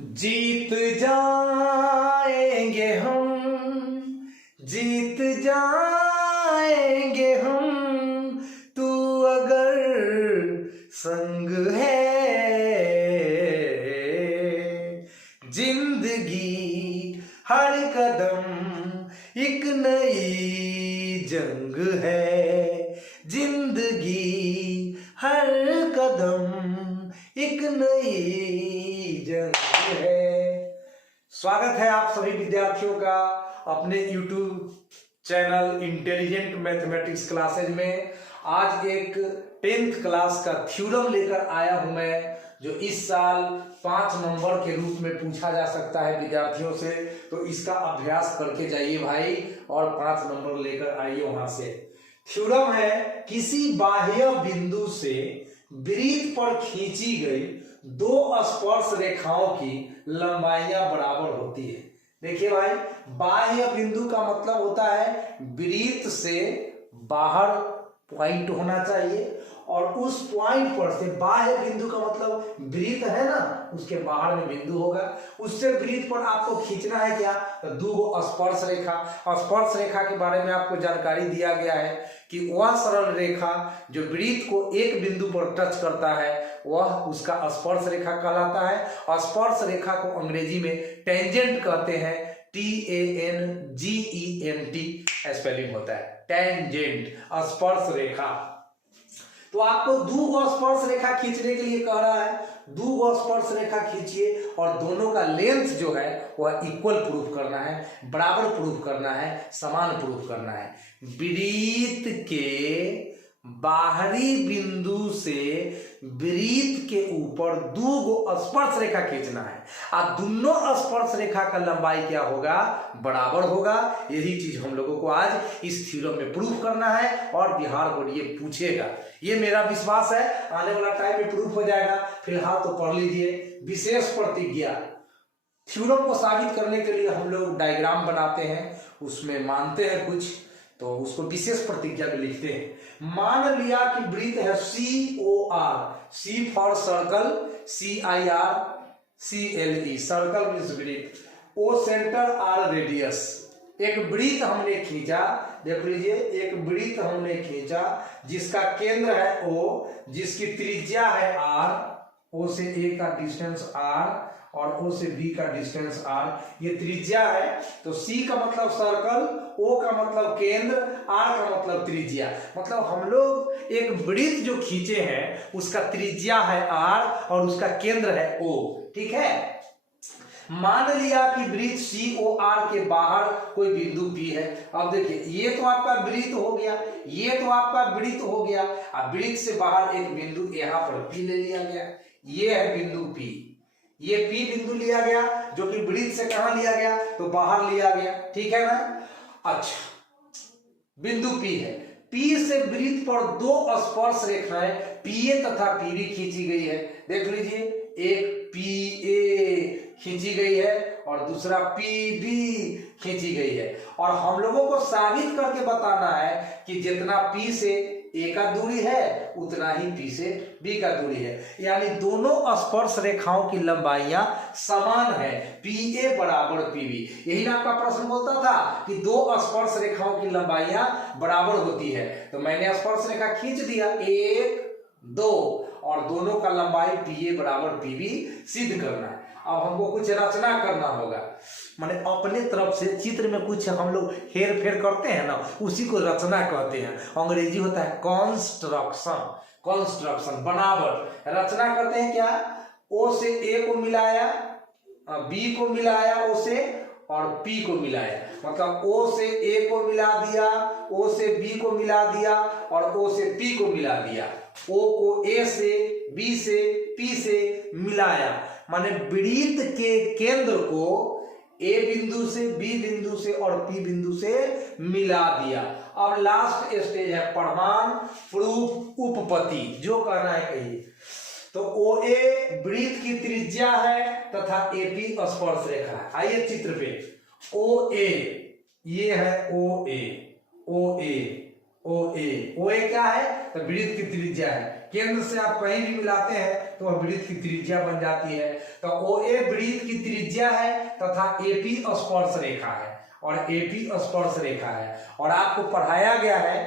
जीत जाएंगे हम, जीत जाएंगे हम, तू अगर संग है। जिंदगी हर कदम एक नई जंग है, जिंदगी हर कदम एक नई जंग है। स्वागत है आप सभी विद्यार्थियों का अपने YouTube channel intelligent mathematics classes में। आज एक 10th क्लास का थ्योरम लेकर आया हूं मैं, जो इस साल 5 नंबर के रूप में पूछा जा सकता है विद्यार्थियों से। तो इसका अभ्यास करके जाइए भाई और 5 नंबर लेकर आइए वहां से। थ्योरम है, किसी बाह्य बिंदु से वृत्त पर खींची गई दो स्पर्श रेखाओं की लंबाइयां बराबर होती है। देखिए भाई, बाह्य बिंदु का मतलब होता है वृत्त से बाहर पॉइंट होना चाहिए, और उस पॉइंट पर से, बाह्य बिंदु का मतलब वृत्त है ना, उसके बाहर में बिंदु होगा, उससे वृत्त पर आपको खींचना है क्या, तो दो स्पर्श रेखा। स्पर्श रेखा के बारे में आपको जानकारी दिया गया है कि वह सरल रेखा जो वृत्त को एक बिंदु पर टच करता है वह उसका स्पर्श रेखा कहलाता है। स्पर्श रेखा को अंग्रेजी में टेंजेंट कहते हैं, TANGENT स्पेलिंग होता है, टेंजेंट, स्पर्श रेखा। तो आपको दो स्पर्श रेखा खींचने के लिए कह रहा है, दो स्पर्श रेखा खींचिए और दोनों का लेंथ जो है वह इक्वल प्रूफ करना है, बराबर प्रूफ करना है, समान प्रूफ करना है। वृत्त के बाहरी बिंदु से वृत्त के ऊपर दो स्पर्श रेखा खींचना है, और दोनों स्पर्श रेखा का लंबाई क्या होगा, बराबर होगा। यही चीज हम लोगों को आज इस थ्योरम में प्रूफ करना है और बिहार बोर्ड ये पूछेगा। ये मेरा विश्वास है, आने वाला टाइम में प्रूफ हो जाएगा। फिलहाल तो पढ़ लीजिए विशेष प्रतिज्ञा। थ्योरम को साबित करने के लिए हम लोग डायग्राम बनाते हैं, उसमें मानते हैं कुछ, तो उसको विशेष प्रतिज्ञा में लिखते हैं। मान लिया कि वृत्त है COR, C for circle, CIRCLE, circle means वृत्त, O सेंटर, R रेडियस। एक वृत्त हमने खींचा, देख लीजिए, एक वृत्त हमने खींचा जिसका केंद्र है O, जिसकी त्रिज्या है R, O से A का डिस्टेंस R और O से B का डिस्टेंस R, ये त्रिज्या है। तो C का मतलब सर्कल, O का मतलब केंद्र, R का मतलब त्रिज्या। मतलब हम लोग एक वृत्त जो खींचे हैं उसका त्रिज्या है R और उसका केंद्र है O, ठीक है। मान लिया कि वृत्त COR के बाहर कोई बिंदु P है। अब देखिए, ये तो आपका वृत्त हो गया, ये तो आपका वृत्त हो गया। अब वृत्त से बाहर एक बिंदु यहाँ पर P ले लिया गया, ये है बिंदु P। ये P बिंदु लिया गया जो कि वृत्त से कहां लिया गया, तो बाहर लिया गया, ठीक है ना। अच्छा, बिंदु P है, P से वृत्त पर दो स्पर्श रेखाएं PA तथा PB खींची गई है। देख लीजिए, एक PA खींची गई है और दूसरा PB खींची गई है, और हम लोगों को साबित करके बताना है कि जितना P से A का दूरी है उतना ही P से B का दूरी है, यानी दोनों स्पर्श रेखाओं की लंबाइयां समान है, PA बराबर PB। यही ना आपका प्रश्न बोलता था कि दो स्पर्श रेखाओं की लंबाइयां बराबर होती है। तो मैंने स्पर्श रेखा खींच दिया 1 2, और दोनों का लंबाई PA बराबर PB सिद्ध करना है। अब हमको कुछ रचना करना होगा, माने अपने तरफ से चित्र में कुछ हम लोग हेर फेर करते हैं ना, उसी को रचना कहते हैं। अंग्रेजी होता है कंस्ट्रक्शन, कंस्ट्रक्शन बनावट। रचना करते हैं क्या, O से A को मिलाया, B को मिलाया O से, और P को मिलाया, मतलब O से A को मिला दिया, O से B को मिला दिया और O से P को मिला दिया, O को A से, B से, P से मिलाया, माने वृत्त के केंद्र को A बिंदु से, B बिंदु से और P बिंदु से मिला दिया। अब लास्ट स्टेज है प्रमाण, प्रूफ, उपपत्ति, जो कहना है कहिए। तो OA वृत्त की त्रिज्या है तथा AP स्पर्श रेखा है। आइए चित्र पे, OA, ये है OA, OA, OA, OA क्या है, तो वृत्त की त्रिज्या है। केंद्र से आप कहीं भी मिलाते हैं तो वह वृत्त की त्रिज्या बन जाती है। तो OA वृत्त की त्रिज्या है तथा AP स्पर्श रेखा है और AP स्पर्श रेखा है। और आपको पढ़ाया गया है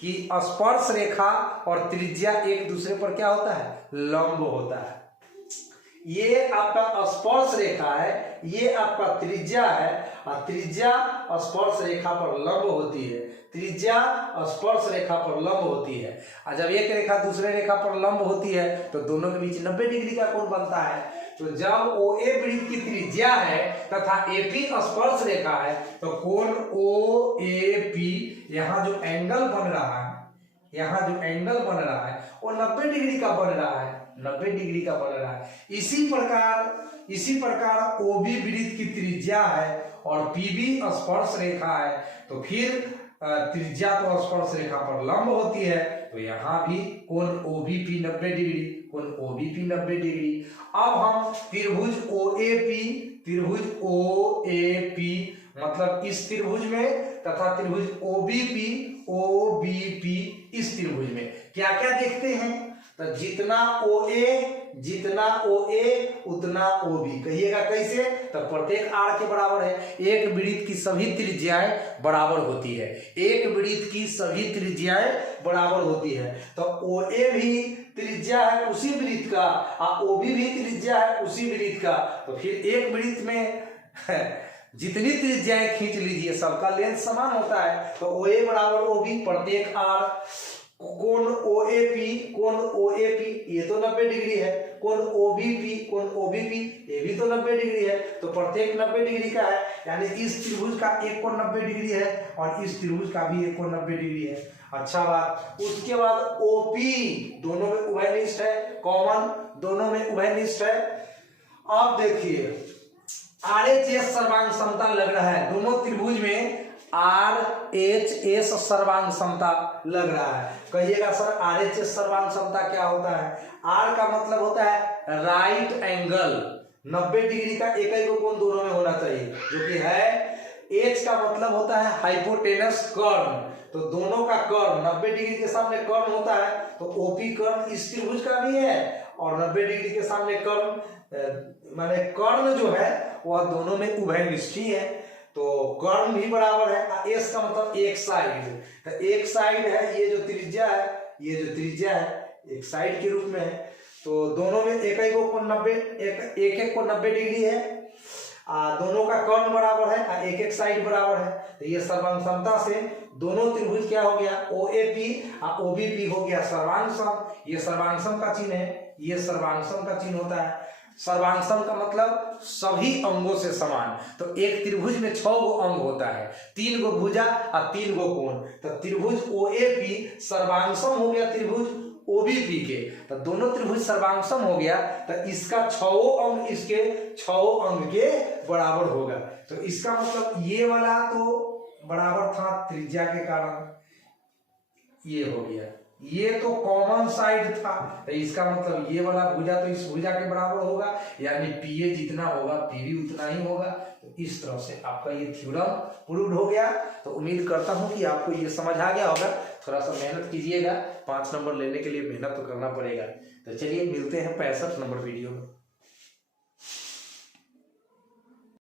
कि स्पर्श रेखा और त्रिज्या एक दूसरे पर क्या होता है, लंब होता है। ये आपका स्पर्श रेखा है, ये आपका त्रिज्या है और त्रिज्या स्पर्श रेखा पर लंब होती है, त्रिज्या स्पर्श रेखा पर लंब होती है। और जब एक रेखा दूसरे रेखा पर लंब होती है तो दोनों के बीच 90 डिग्री का कोण बनता है। तो जब OA वृत्त की त्रिज्या है तथा AP स्पर्श रेखा है तो कोण OAP, यहाँ जो एंगल बन रहा है, यहाँ जो एंगल बन रहा है वो 90 डिग्री का बन रहा है, 90 डिग्री का बन रहा है। इसी प्रकार OB वृत्त की त्रिज्या है और PB स्पर्श रेखा है तो फिर त्रिज्या तो स्पर्श रेखा पर लंब होती है। तो यहाँ भी कोण OBP 90 डिग्री, कोण OBP 90 डिग्री। अब हम त्रिभुज OAP मतलब इस त्रिभुज में तथा त्रिभुज OBP इस त्रिभुज में क्या क्या देखते हैं। तो जितना OA उतना OB। कहिएगा कैसे, तो प्रत्येक आर के बराबर है। एक वृत्त की सभी त्रिज्याएं बराबर होती है, एक वृत्त की सभी त्रिज्याएं बराबर होती है। तो OA भी त्रिज्या है उसी वृत्त का और OB भी त्रिज्या है उसी वृत्त का। तो फिर एक वृत्त में जितनी त्रिज्याएं खींच लीजिए सबका लेंथ समान होता है। तो OA बराबर OB, प्रत्येक आर। कोण OAP ये तो 90 डिग्री है, कोण OBP ये भी तो 90 डिग्री है। तो प्रत्येक 90 डिग्री का है, यानी इस त्रिभुज का एक कोण 90 डिग्री है और इस त्रिभुज का भी एक कोण 90 डिग्री है। अच्छा बात। उसके बाद OP दोनों में उभयनिष्ठ है, कॉमन दोनों में उभयनिष्ठ है। अब देखिए RHS सर्वांग समता लग रहा है, दोनों त्रिभुज में RHS सर्वांग समता लग रहा है। कहिएगा सर RHS सर्वांग समता क्या होता है। R का मतलब होता है राइट एंगल, 90 डिग्री का एक ही कोण दोनों में होना चाहिए जो कि है। H का मतलब होता है हाइपोटेनस कर्ण, तो दोनों का कर्ण 90 डिग्री के सामने कर्ण होता है। तो OP कर्ण इस त्रिभुज का भी है और 90 डिग्री के सामने कर्ण माने कर्ण जो है वह दोनों में उभयनिष्ठ है। तो कर्ण भी बराबर है। S का मतलब एक साइड, तो एक साइड है, ये जो त्रिज्या है, ये जो त्रिज्या है एक साइड के रूप में है। तो दोनों में एक कोण 90 डिग्री है। दोनों का कर्ण बराबर है, एक साइड बराबर है। तो ये सर्वांग समता से दोनों त्रिभुज क्या हो गया, OAP और OBP हो गया सर्वांग सम। ये सर्वांग सम का चिन्ह है, ये सर्वांग सम का चिन्ह होता है। सर्वांग सम का मतलब सभी अंगों से समान। तो एक त्रिभुज में 6 गो अंग होता है, 3 गो भुजा और 3 गो कोण। तो त्रिभुज OAP सर्वांग सम हो गया त्रिभुज OBP के। तो दोनों त्रिभुज सर्वांग सम हो गया तो इसका 6 अंग इसके 6 अंग के बराबर होगा। तो इसका मतलब ये वाला तो बराबर था त्रिज्या के कारण, ये हो गया। ये तो कॉमन साइड था तो इसका मतलब ये वाला भुजा तो इस भुजा के बराबर होगा, यानी PA जितना होगा PB उतना ही होगा। तो इस तरह से आपका ये थ्योरम प्रूव्ड हो गया। तो उम्मीद करता हूं कि आपको ये समझ आ गया होगा। थोड़ा सा मेहनत कीजिएगा, 5 नंबर लेने के लिए मेहनत तो करना पड़ेगा। तो चलिए मिलते हैं 65 नंबर वीडियो में।